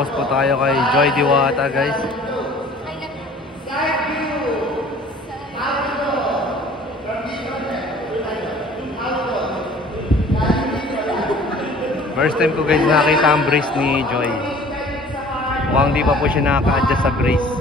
Focus po tayo kay Joy Diwata, guys. First time ko guys nakita ang brace ni Joy. Mukhang di pa po siya nakaka-adjust sa brace.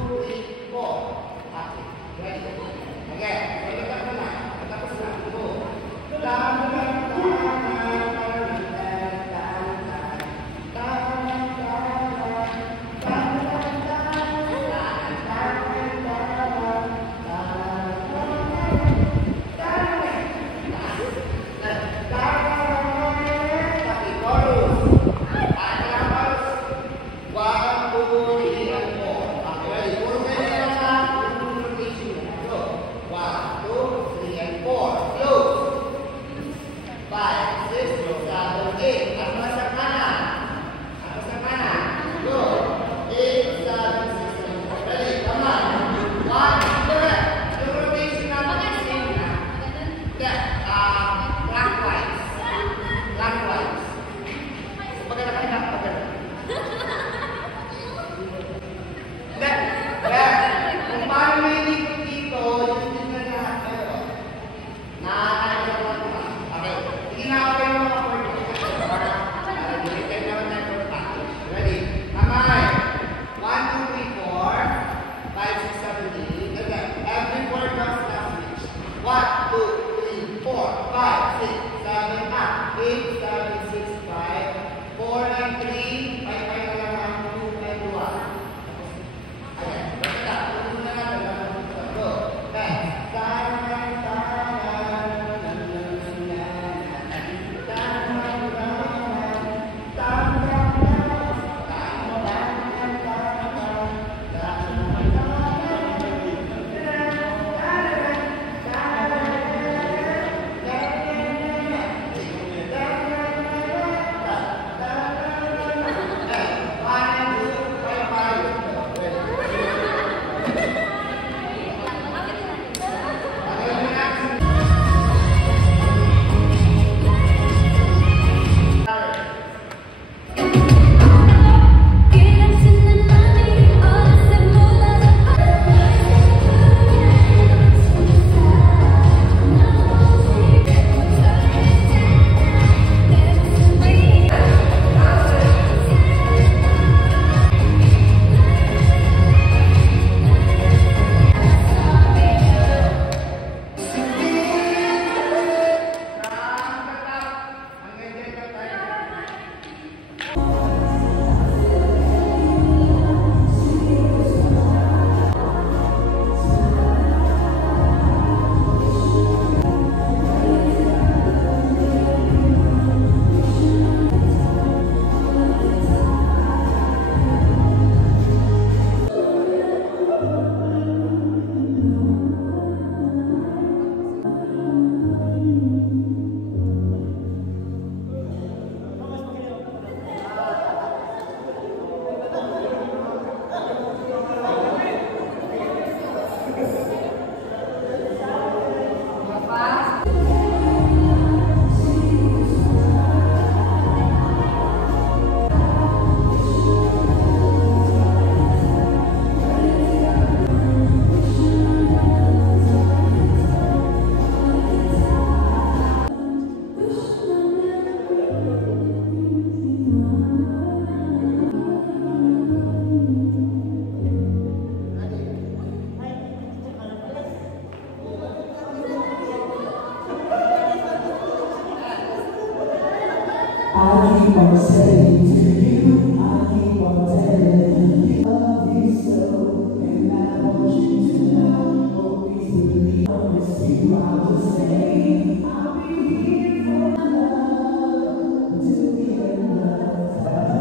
I keep on saying to you, I keep on telling you, love you so, and I want you to know, always believe, promise you I will stay, I'll be here for love, till the end of time.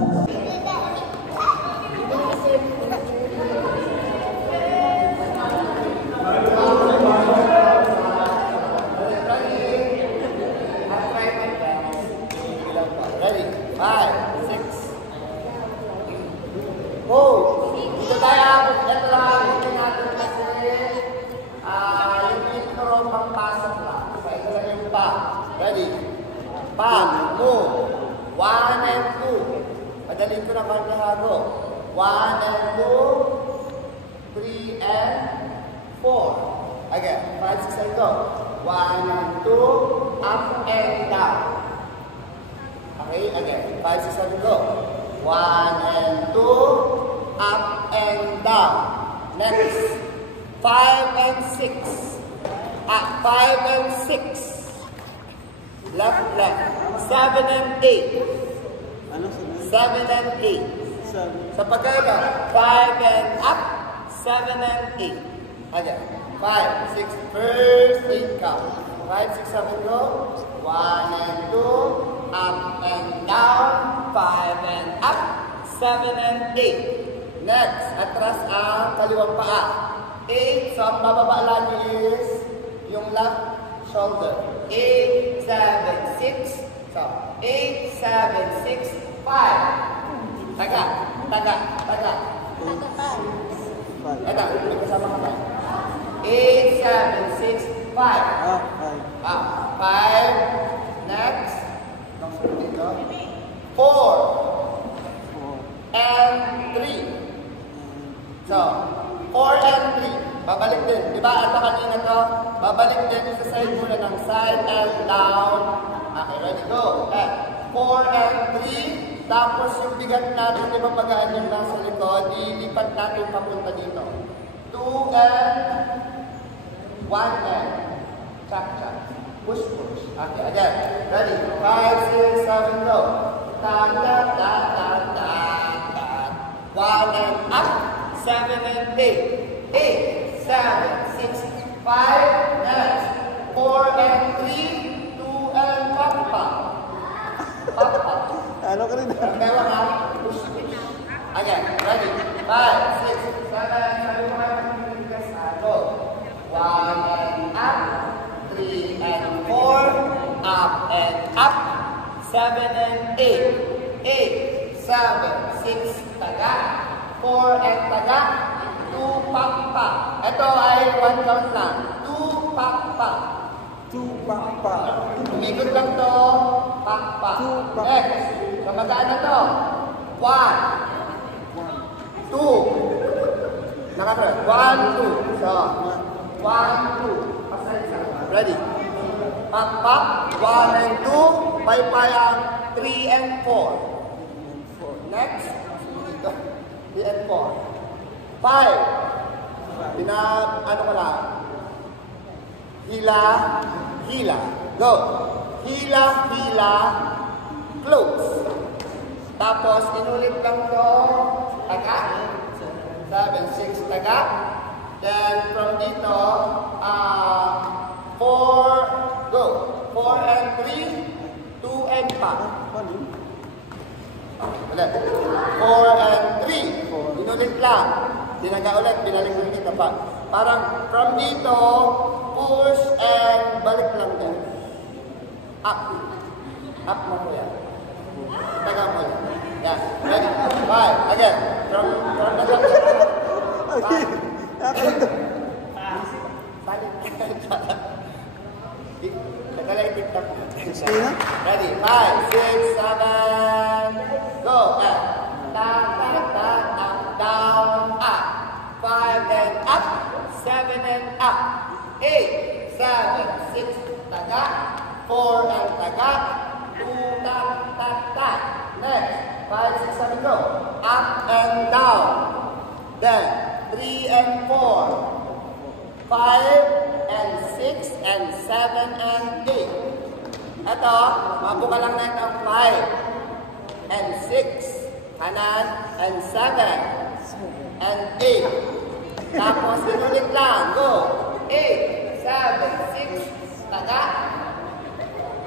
Ready? 5, 6. Go! Dito tayo. Ito lang. Ito natin kasi yung intro pang pasok lang. So, ito lang yung pa. Ready? Pa, move. 1 and 2. Madali ko na kanya. Go. 1 and 2, 3 and 4. Again, 5, 6, and go. 1 and 2, up and down. Okay, again, 5, 6, 7, go. 1 and 2, up and down. Next, 5 and 6. Up, 5 and 6. Left, left. 7 and 8. 7 and 8. Sa pagkaiba, 5 and up, 7 and 8. Again, 5, 6, first 8 count. 5, 6, 7, go. 1 and 2, up and down. 5 and up, 7 and 8. Next, atras ang kaliwang paa. 8, so ang bababa lagi is yung left shoulder. 8, 7, 6. So, 8, 7, 6, 5. Taga, taga, taga. Taga, may kasama ka ba? 8, 7, 6, 5. 5. Next. 4 and 3. So, 4 and 3. Babalik din. Diba? Ito kanina to. Babalik din sa side muna ng side and down. Okay, ready, go. 4 and 3. Tapos yung bigat natin, di ba pagaan yung nasa likod, ilipat natin papunta dito. 2 and 1 and. Chak, chak. Push, push. Okay, again. Ready? 5, 6, 7, go. Ta, ta, ta, ta, ta, ta. 1 and up. 7 and 8. 8, 7, 6, 5. Next. 4 and 3. 2 and papa. Papa. Ano ka rin? Meron na. Push, push. Again. Ready? 5, 6, 7, 8. Go. 1 and up. 3 and 4. Up and up. 7 and 8. 8, 7, 6, taga. 4 and taga. 2 pakpak. Ito ay 1 count lang. 2 pakpak. 2 pakpak. Umikot lang to. Pakpak. Next. Kamagaan na to. 1, 2. Nakatry. 1, 2. So, 1, 2. Pasay sa. Ready? Pakpak. 1 and 2. Paypayang 3 and 4. Next. 3 and 4. 5. Ano ko lang? Hila, hila. Go. Hila, hila. Close. Tapos, inulit lang to. Taga. 7, 6, taga. Then, from dito, 4, go. 4 and 3, 2 and 5. Ulit. 4 and 3. Inulit lang. Tinaga ulit. Binalik ulit kita pa. Parang from dito, push and balik lang din. Up. Up mo po yan. Taga mo yan. Yan. Ready? 5. Again. From the top. 5. Balik. Nagalay TikTok. Ready? 5, 6, 7. Go. Up. Down, down, down, up, down, up. 5 and up. 7 and up. 8, 7, 6, taga. 4 and taga. 2, tap, tap, tap. Next. 5, 6, 7, go. Up and down. Then, 3 and 4. 5 and 6 and 7 and 8. Ito, mabuka lang na ito 5 and 6, kanan, and 7 and 8. Tapos, inulit lang. Go. 8, 7, 6, taga.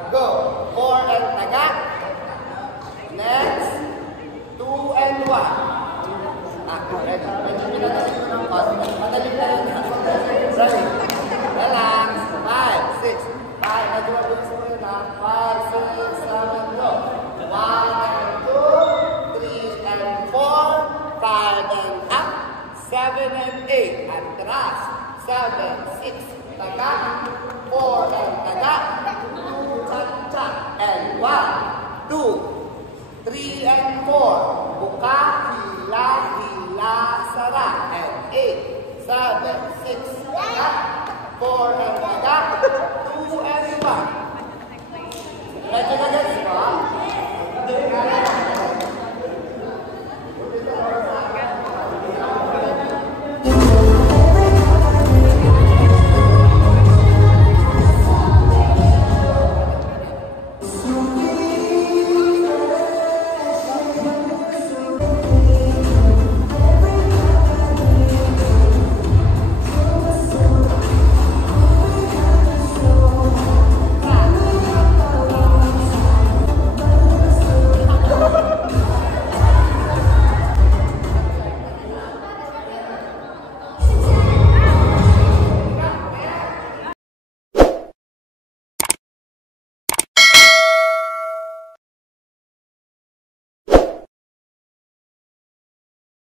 Go. 4 and taga. Next. 2 and 1. Ready. Medyo pinatali ko ng konti. Madali na yun. Ready. Relax. 5, 6. 5. Medyo mabilis mo yun ha. 5, 6, 7, go. 1 and 2, 3 and 4, 5 and up, 7 and 8. Atras. 7, 6, taga. 4 and taga. 2, cha-cha. And 1, 2, 3 and 4. Buka, hila. la, hila, sara. And 8, 7, 6, daga. 4 and daga. 2 and 1. Medyo na